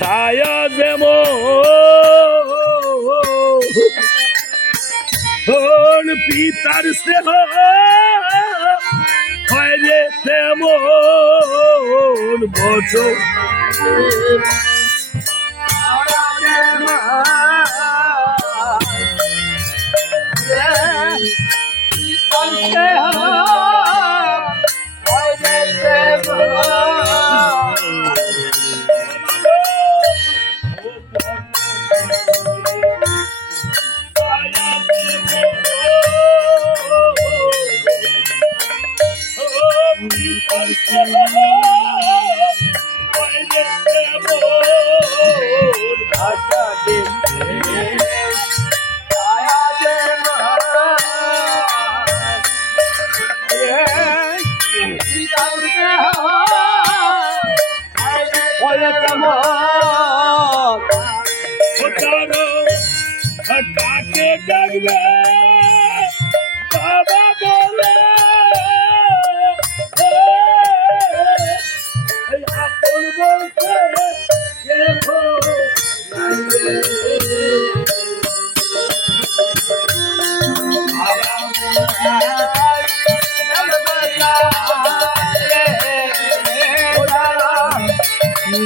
ছায়া যেমন। পিতার স্নেহ হয় রে তেমন। বছর কাকে ডাকবে বাবা বলে আপন বলতে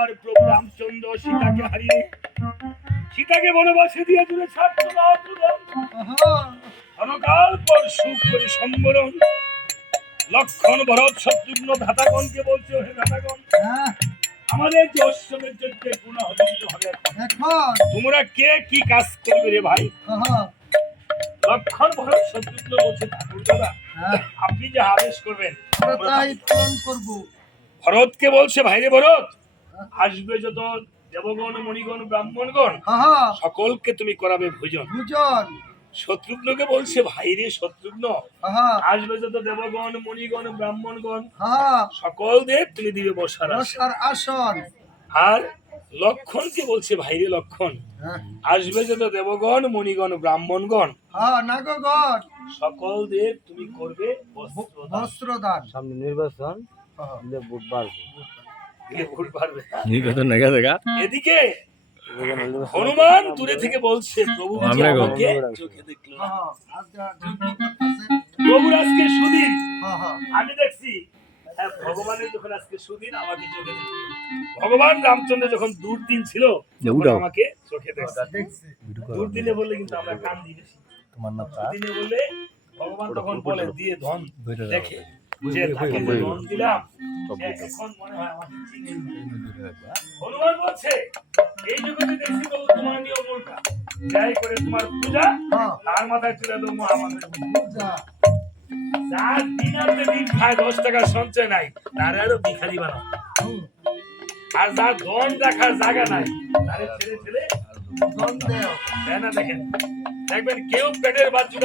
আমার প্রভু রামচন্দ্র সীতাকে হারিয়ে সীতাকে বনবাসে দিয়ে দূরে ছাড়তো না। পর সুখ করে সম্বরণ। লক্ষণ ভরত শত্রুঘ্ন ভ্রাতাগণকে বলছে হে ভ্রাতাগণ আমাদের যে অশ্বমের যজ্ঞের পুনঃ হবে তোমরা কে কি কাজ করবে রে ভাই? লক্ষণ ভরত শত্রুঘ্ন বলছে ঠাকুর দাদা আপনি যে আদেশ করবেন ভরতকে বলছে ভাইরে ভরত আসবে যত দেবগণ মণিগণ ব্রাহ্মণগণ সকলকে তুমি করাবে ভোজন। ভোজন। শত্রুঘ্নকে বলছে ভাইরে শত্রুঘ্ন আসবে যত দেবগণ মণিগণ ব্রাহ্মণগণ সকলদের তুমি দিবে বসার আসন। আসন। আর লক্ষণকে বলছে ভাইরে লক্ষণ আসবে যত দেবগণ মণিগণ ব্রাহ্মণগণ হ্যাঁ নাগগণ। সকলদের তুমি করবে বস্ত্রদান। সামনে নির্বাচন হ্যাঁ। বুধবার। দিলে ভুল পারবে। নির্বাচন না গেছে গা এদিকে হনুমান দূরে থেকে বলছে প্রভু বুঝি আমরা গো। আমাকে চোখে দেখল প্রভুর আজকে সুদিন। আমি দেখছি হ্যাঁ, ভগবানের যখন আজকে সুদিন আমাকে চোখে ভগবান রামচন্দ্র যখন দুর্দিন ছিল আমাকে চোখে দেখছে। দুর্দিনে বললে কিন্তু আমরা কান্দি বেশি তোমার না দুর্দিনে বললে ভগবান তখন বলে দিয়ে ধন দেখে। যে তাকে যে ধন দিলাম এখন মনে হয় না। হনুমান বলছে এই যুগে যদি দেখছি বাবু তোমার নিয়ম উল্টা। যাই করে তোমার পূজা তার মাথায় তুলে দেবো আমাদের যার দিন আনতে দিন খায় দশ টাকা সঞ্চয় নাই তার আরও ভিখারি বানাও। আর যার ধন রাখার জায়গা নাই তারে ছেড়ে ছেড়ে দেয় দেখেন। দেখবেন কেউ পেটের বাচ্চা